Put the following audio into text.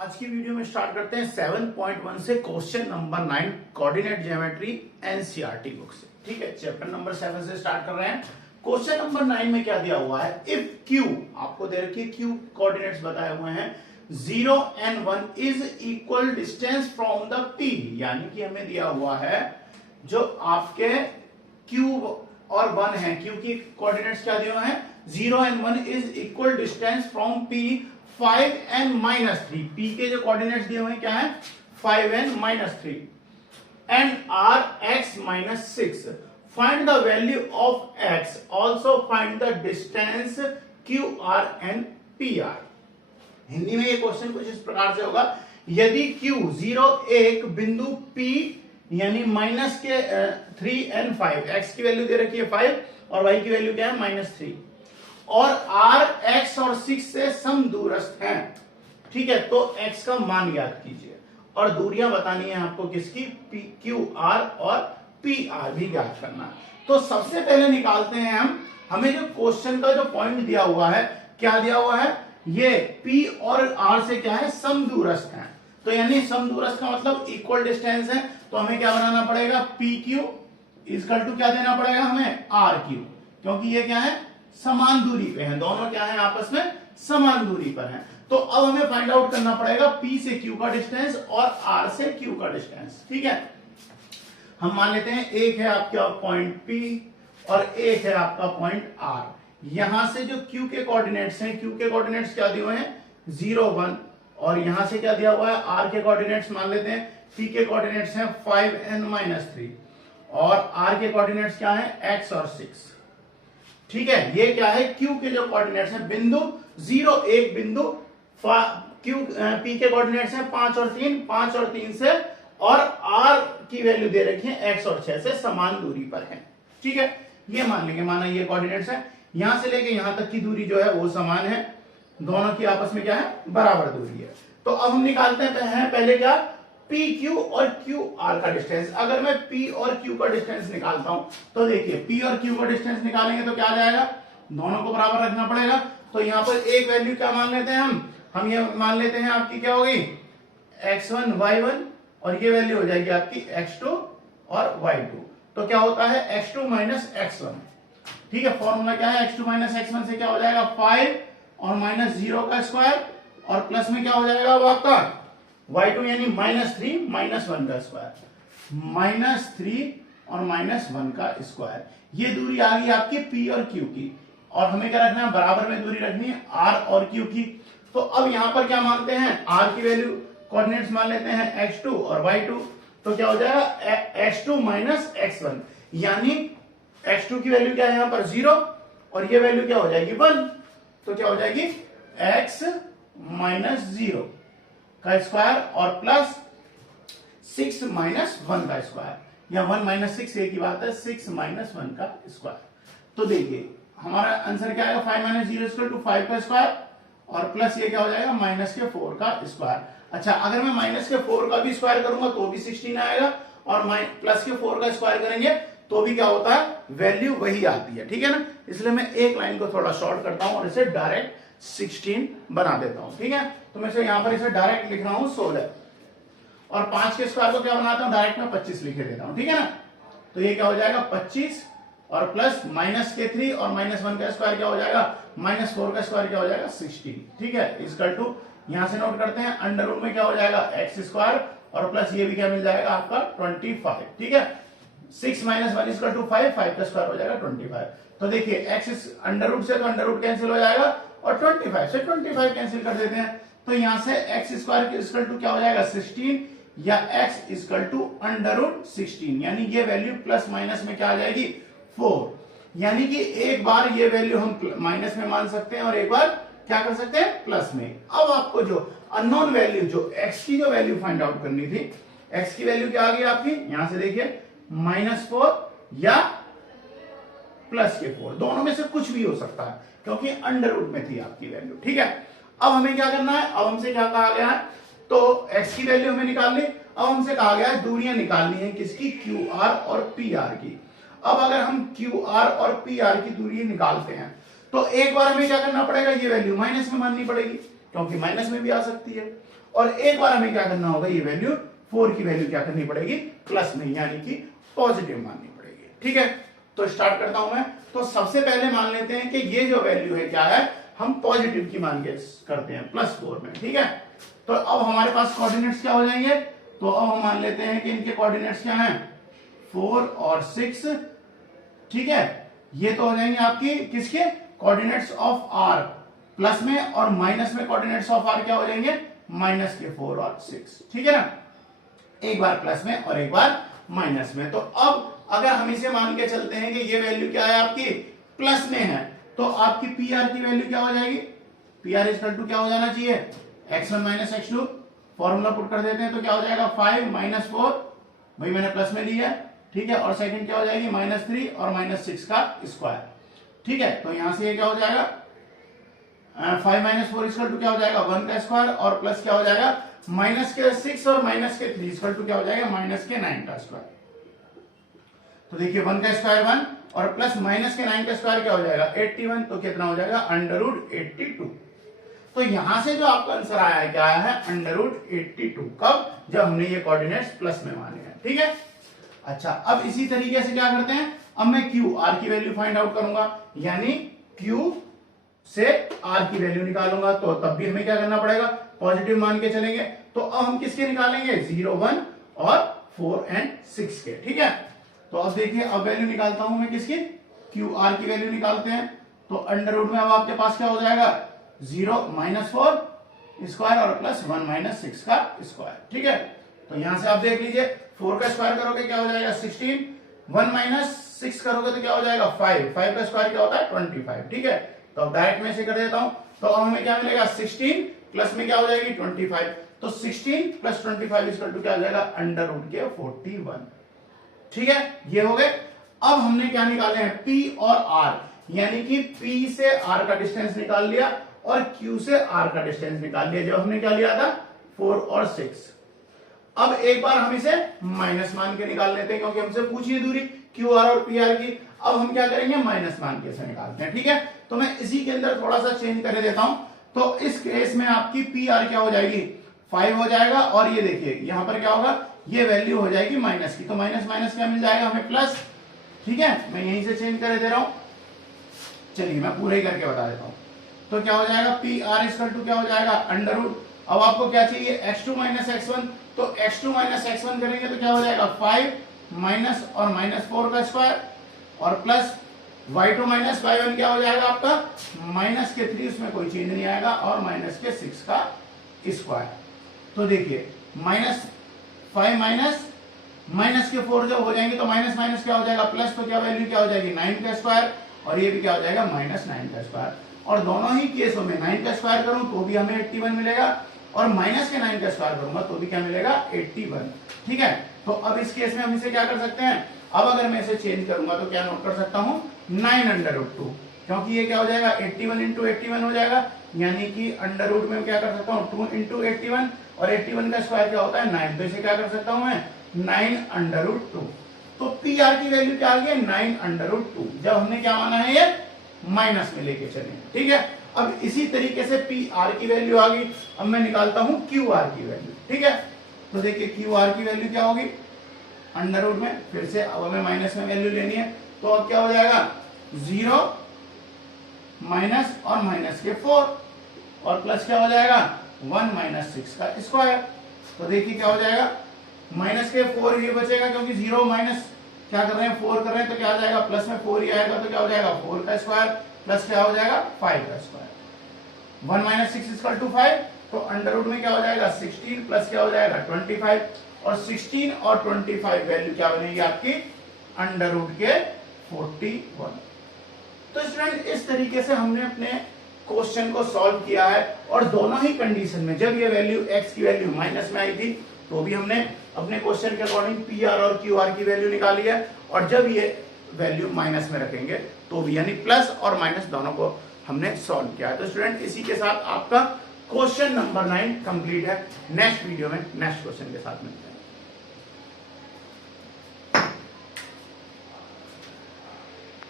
आज की वीडियो में स्टार्ट करते हैं 7.1 से question number 9 coordinate geometry NCERT book से। ठीक है, चैप्टर नंबर 7 से स्टार्ट कर रहे हैं। क्वेश्चन नंबर 9 में क्या दिया हुआ है, इफ क्यू आपको दे रखी है, क्यू कोऑर्डिनेट्स बताए हुए हैं, 0 and 1 is equal distance from the P, यानी कि हमें दिया हुआ है जो आपके क्यू और 1 है, क्यू की कोऑर्डिनेट्स क्या दिए हुए हैं, 0 and 1 is equal distance from P 5 and -3। p के जो कोऑर्डिनेट्स दिए हुए हैं क्या है, 5 and -3 and r x -6। Find the value of x, also find the distance q r and p r। Hindi में ये क्वेश्चन कुछ इस प्रकार से होगा, यदि q 0 एक बिंदु p यानी माइनस के 3 and 5, x की वैल्यू दे रखी है 5 और y की वैल्यू क्या है -3, और r x और 6 से समदूरस्थ हैं। ठीक है, तो x का मान याद कीजिए और दूरियां बतानी है आपको किसकी, q r और p r भी ज्ञात करना है। तो सबसे पहले निकालते हैं हमें जो क्वेश्चन का जो पॉइंट दिया हुआ है, क्या दिया हुआ है, ये p और r से क्या है, समदूरस्थ हैं। तो यानी समदूरस्थ का मतलब इक्वल डिस्टेंस है, तो हमें क्या बनाना पड़ेगा, पी क्यू इक्वल टू क्या देना पड़ेगा हमें, आर क्यू, क्योंकि ये क्या है, समान दूरी पे हैं, दोनों क्या है, आपस में समान दूरी पर हैं। तो अब हमें फाइंड आउट करना पड़ेगा P से Q का डिस्टेंस और R से Q का डिस्टेंस। ठीक है, हम मान लेते हैं एक है आपका पॉइंट P और एक है आपका पॉइंट R। यहां से जो Q के कोऑर्डिनेट्स हैं, Q के कोऑर्डिनेट्स क्या दिए हुए हैं, 0 1, और यहां से क्या दिया हुआ है, R के कोऑर्डिनेट्स मान लेते हैं, P के कोऑर्डिनेट्स हैं 5 and -3 और R के कोऑर्डिनेट्स क्या है, x और 6। ठीक है, ये क्या है, Q के जो कोऑर्डिनेट्स हैं, बिंदु 0 एक बिंदु, P के कोऑर्डिनेट्स हैं 5 और 3, 5 और 3 से, और R की वैल्यू दे रखी है x और 6 से समान दूरी पर है। ठीक है, ये मान लेंगे, माना ये कोऑर्डिनेट्स है, यहां से लेके यहां तक की दूरी जो है वो समान है, दोनों की आपस में क्या है, बराबर दूरी है। तो अब हम निकालते हैं पहले क्या, पी क्यू और क्यू आर का डिस्टेंस। अगर मैं पी और क्यू का डिस्टेंस निकालता हूं तो देखिए, पी और क्यू का डिस्टेंस निकालेंगे तो क्या आ जाएगा, दोनों को बराबर रखना पड़ेगा। तो यहां पर एक वैल्यू क्या मान लेते हैं हम ये मान लेते हैं आपकी क्या होगी, x1 y1, और ये वैल्यू हो जाएगी आपकी x2 और y2। तो क्या होता है, x2 x1। ठीक है, फॉर्मूला क्या है, x2 x1 से क्या हो जाएगा, 5 और -0 का स्क्वायर, और प्लस में क्या हो जाएगा वो आपका y2 यानी -3 -1 का स्क्वायर, -3 और -1 का स्क्वायर। ये दूरी आ गई आपकी P और Q की, और हमें क्या रखना है, बराबर में दूरी रखनी है R और Q की। तो अब यहां पर क्या मानते हैं, R की वैल्यू कोऑर्डिनेट्स मान लेते हैं x2 और y2। तो क्या हो जाएगा, x2 x1, यानी x2 की वैल्यू क्या है यहां पर 0, और ये वैल्यू क्या हो जाएगी 1। तो क्या हो जाएगी, x -0 का स्क्वायर और प्लस 6 -1 का स्क्वायर, या 1 6 एक ही बात है, 6 -1 का स्क्वायर। तो देखिए हमारा आंसर क्या आएगा, 5 -0 = 5 का स्क्वायर, और प्लस ये क्या हो जाएगा, -4 का स्क्वायर। अच्छा, अगर मैं -4 का भी स्क्वायर करूंगा तो भी 16 आएगा, और +4 का स्क्वायर करेंगे तो भी क्या होता है, वैल्यू वही आती है। ठीक है ना, इसलिए मैं एक लाइन को थोड़ा शॉर्ट करता हूं और इसे डायरेक्ट 16 बना देता हूं। ठीक है, तो मैं यहां पर इसे डायरेक्ट लिख रहा हूं 16, और 5 के स्क्वायर को क्या बनाता हूं, डायरेक्ट मैं 25 लिखे देता हूं। ठीक है ना, तो ये क्या हो जाएगा 25, और प्लस -3 और -1 का स्क्वायर क्या हो जाएगा, -4 का स्क्वायर क्या हो जाएगा 16। ठीक है, इक्वल टू यहां से नोट करते हैं, अंडर रूट में क्या हो जाएगा x², और प्लस ये भी क्या मिल जाएगा आपका 25। ठीक है, 6 - 1 = 5, 5 का स्क्वायर हो जाएगा 25। तो देखिए x अंडर रूट से तो अंडर रूट कैंसिल हो जाएगा, और 25 से 25 कैंसिल कर देते हैं। तो यहां से x² क्या हो जाएगा 16, या x √16, यानी ये वैल्यू प्लस माइनस में क्या आ जाएगी 4। यानी कि एक बार ये वैल्यू हम माइनस में मान सकते हैं और एक बार क्या कर सकते हैं, प्लस में। अब आपको जो अननोन वैल्यू, जो x की जो वैल्यू फाइंड आउट करनी थी, x की वैल्यू क्या आ गई आपकी, यहां से देखिए -4 या +4, दोनों में से कुछ भी हो सकता है, क्योंकि अंडर रूट में थी आपकी वैल्यू। ठीक है, अब हमें क्या करना है, अब हमसे क्या कहा गया है, तो x की वैल्यू हमें निकाल ली। अब हमसे कहा गया है दूरियां निकालनी है किसकी, QR और PR की। अब अगर हम QR और PR की दूरी निकालते हैं तो एक बार हमें क्या करना पड़ेगा, ये वैल्यू माइनस में माननी पड़ेगी, क्योंकि माइनस में भी आ सकती है। और एक बार हमें क्या करना होगा, ये वैल्यू 4 की वैल्यू क्या करनी पड़ेगी, प्लस में यानी कि पॉजिटिव माननी पड़ेगी। ठीक है, तो स्टार्ट करता हूं मैं। तो सबसे पहले मान लेते हैं कि ये जो वैल्यू है क्या है, हम पॉजिटिव की मान के करते हैं +4 में। ठीक है, तो अब हमारे पास कोऑर्डिनेट्स क्या हो जाएंगे, तो अब हम मान लेते हैं कि इनके कोऑर्डिनेट्स क्या हैं, 4 और 6। ठीक है, ये तो हो जाएंगे आपकी किसके, कोऑर्डिनेट्स ऑफ आर, प्लस में और माइनस में कोऑर्डिनेट्स ऑफ आर क्या हो जाएंगे, माइनस के 4 और 6। ठीक है ना, एक बार प्लस में और एक बार माइनस में। तो अब अगर हम इसे मान के चलते हैं कि ये वैल्यू क्या है आपकी, प्लस में है, तो आपकी पी आर की वैल्यू क्या हो जाएगी, पी आर इक्वल टू क्या हो जाना चाहिए, x1 minus x2। Formula put कर देते हैं तो क्या हो जाएगा, 5 माइनस 4, भाई मैंने प्लस में लिया है। ठीक है, और सेकंड क्या हो जाएगी, -3 और -6 का स्क्वायर। ठीक है, तो यहां से ये क्या हो जाएगा, 5 माइनस 4 इक्वल टू क्या हो जाएगा, 1 का स्क्वायर, और प्लस क्या हो जाएगा, -6 और -3 इक्वल टू क्या हो जाएगा, -9 का स्क्वायर। तो देखिए 1 का स्क्वायर 1 और प्लस -9 का स्क्वायर क्या हो जाएगा, 81। तो कितना हो जाएगा, √82। तो यहां से जो आपका आंसर आया है क्या आया है, √82। कब, जब हमने ये कोऑर्डिनेट्स प्लस में माने हैं। ठीक है, अच्छा अब इसी तरीके से क्या करते हैं, अब मैं क्यू आर की वैल्यू फाइंड आउट करूंगा, यानी क्यू से आर की वैल्यू निकालूंगा। तो तब भी हमें क्या करना पड़ेगा, पॉजिटिव मान के चलेंगे। तो अब हम किसके निकालेंगे, 0, 1 और 4 और 6 के। ठीक है, तो अब देखिए, अब वैल्यू निकालता हूं मैं किसकी, क्यू आर की वैल्यू निकालते हैं। तो अंडर रूट में अब आपके पास क्या हो जाएगा, 0 -4 स्क्वायर और प्लस 1 -6 का स्क्वायर। ठीक है, तो यहां से आप देख लीजिए, 4 का स्क्वायर करोगे क्या हो जाएगा, 16, 1 -6 करोगे तो क्या हो जाएगा, 5 का स्क्वायर क्या होता है, 25। ठीक है, तो अब डायरेक्ट में से कर देता हूं, तो अब हमें क्या मिलेगा, 16 प्लस में क्या हो जाएगी, 25। तो 16 + 25 इक्वल टू क्या हो जाएगा, अंडर रूट के 41। ठीक है, ये हो गए। अब हमने क्या निकाले हैं, P और R, यानी कि P से R का डिस्टेंस निकाल लिया और Q से R का डिस्टेंस निकाल लिया, जो हमने क्या लिया था, 4 और 6। अब एक बार हम इसे माइनस मान के निकाल लेते हैं, क्योंकि हमसे पूछी है दूरी QR और PR की। अब हम क्या करेंगे, माइनस मान के इसे निकालते हैं। ठीक है, तो मैं इसी के अंदर थोड़ा सा चेंज कर देता हूं। तो इस केस में आपकी PR क्या हो जाएगी, 5 हो जाएगा, और ये देखिए यहां पर क्या होगा, ये वैल्यू हो जाएगी माइनस की। तो माइनस माइनस क्या मिल जाएगा हमें, प्लस। ठीक है, मैं यहीं से चेंज कर दे रहा हूं, चलिए मैं पूरा ही करके बता देता हूं। तो क्या हो जाएगा, पी आर इक्वल टू क्या हो जाएगा, अंडर रूट। अब आपको क्या चाहिए, x2 माइनस x1। तो x2 माइनस x1 करेंगे तो क्या हो जाएगा, 5 माइनस और -4 का स्क्वायर, और प्लस y2 माइनस y1 क्या हो जाएगा आपका, -3, उसमें कोई चेंज नहीं आएगा, और -6 का स्क्वायर। तो देखिए -5 माइनस के 4 जो हो जाएंगे, तो माइनस माइनस क्या हो जाएगा, प्लस। तो क्या वैल्यू क्या हो जाएगी, 9 का स्क्वायर, और ये भी क्या हो जाएगा, -9 का स्क्वायर। और दोनों ही केसों में 9 का स्क्वायर करूं तो भी हमें 81 मिलेगा, और माइनस के 9 का स्क्वायर करूंगा तो भी क्या मिलेगा, 81। ठीक है, तो अब इस केस में हम इसे क्या कर सकते हैं, अब अगर मैं इसे चेंज करूंगा तो क्या नोट कर सकता हूं, 9√2, क्योंकि ये क्या हो जाएगा, 81 × 81 हो जाएगा, यानी कि अंडर रूट में क्या कर सकता हूं, 2 × 81, और 81 का स्क्वायर क्या होता है, 9। तो इसे क्या कर सकता हूं मैं, 9√2। तो पी आर की वैल्यू क्या आ गई, 9√2, जब हमने क्या माना है, ये माइनस में लेके चले। ठीक है, अब इसी तरीके से पी आर की वैल्यू आ गई। अब मैं निकालता हूं क्यू आर की वैल्यू। ठीक है, तो देखिए क्यू आर की वैल्यू क्या होगी, अंडर रूट में फिर से अब हमें माइनस में वैल्यू लेनी है। तो अब क्या हो जाएगा, 0 माइनस और माइनस के 4, और प्लस क्या हो जाएगा, 1 - 6 का स्क्वायर। तो देखिए क्या हो जाएगा, माइनस के 4 ये बचेगा, क्योंकि 0 माइनस क्या कर रहे हैं, 4 कर रहे हैं, तो क्या आ जाएगा, प्लस में 4 ही आएगा, तो क्या हो जाएगा, 4 का स्क्वायर, प्लस क्या हो जाएगा, 5 का स्क्वायर। 1 - 6 = 5। तो अंडर रूट में क्या हो जाएगा, 16 प्लस क्या हो जाएगा, 25, और 16 और 25 वैल्यू क्या बनेगी आपकी, अंडर रूट के 41। तो स्टूडेंट इस तरीके से हमने अपने क्वेश्चन को सॉल्व किया है, और दोनों ही कंडीशन में, जब ये वैल्यू x की वैल्यू माइनस में आई थी तो भी हमने अपने क्वेश्चन के अकॉर्डिंग पी आर और क्यू आर की वैल्यू निकाली है, और जब ये वैल्यू माइनस में रखेंगे तो भी, यानी प्लस और माइनस दोनों को हमने सॉल्व किया है। तो स्टूडेंट इसी के साथ आपका क्वेश्चन नंबर 9 कंप्लीट है। नेक्स्ट वीडियो में नेक्स्ट क्वेश्चन के साथ मिलते हैं।